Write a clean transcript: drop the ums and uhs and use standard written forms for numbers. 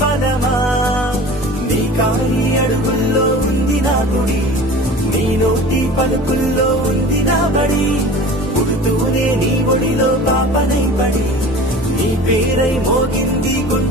పదమా నీ కాలి అడుగుల్లో ఉంది నా గుడి, నీ నోటి పలుకుల్లో ఉంది నా బడి. పుడుతూనే నీ ఒడిలో పాపనై పడి నీ పేరై మోగింది గుండె